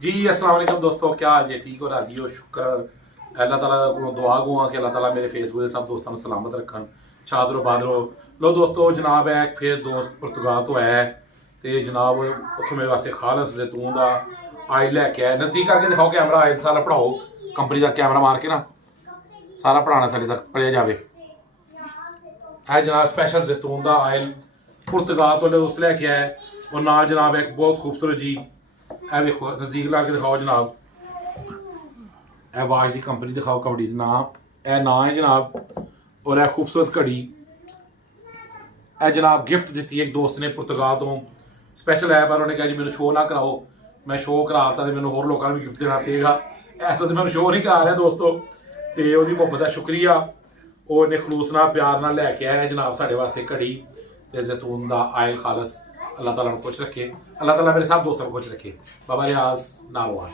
जी अस्सलाम वालेकुम दोस्तों, क्या हाल है? ठीक हो, राजी हो? शुक्र अल्लाह ताला को दुआ गो कि अल्लाह ताला मेरे फेसबुक सब दोस्तों को सलामत रखन, चादरो बादरो। लो दोस्तों, जनाब है फिर दोस्त पुर्तगाल तो है तो जनाब उतो मेरे वास्ते खालस जैतून का आयल लैके आया। नज़दीक करके दिखाओ कैमरा, आयल सारा पढ़ाओ, कंपनी का कैमरा मार के ना सारा पढ़ाना थले तक पढ़िया जाए। है जनाब स्पैशल जैतून का आयल पुर्तगाल तो दोस्त लैके आया। और ना जनाब एक बहुत खूबसूरत जी ए देखो, नज़दीक ला के दिखाओ जनाब, ए वाज की कंपनी दिखाओ, घड़ी ना ए ना है जनाब। और ए खूबसूरत घड़ी ए जनाब गिफ्ट दी एक दोस्त ने पुर्तगाल तो स्पैशल है, पर उन्हें कहा जी मैंने शो ना कराओ, मैं शो कराता तो मैंने होर लोगों को भी गिफ्ट देना पेगा, ऐसा तो मैं शो नहीं करा रहा दोस्तों। तो वही मोहब्बत है, शुक्रिया। और उन्हें खलूस ना प्यार ना लैके आया जनाब साढ़े वास्ते घड़ी तो जैतून का आयल खालस। अल्लाह ताला खुश रखे, अल्लाह ताला मेरे सब दोस्तों को खुश रखे। बाबा रियाज नालवान।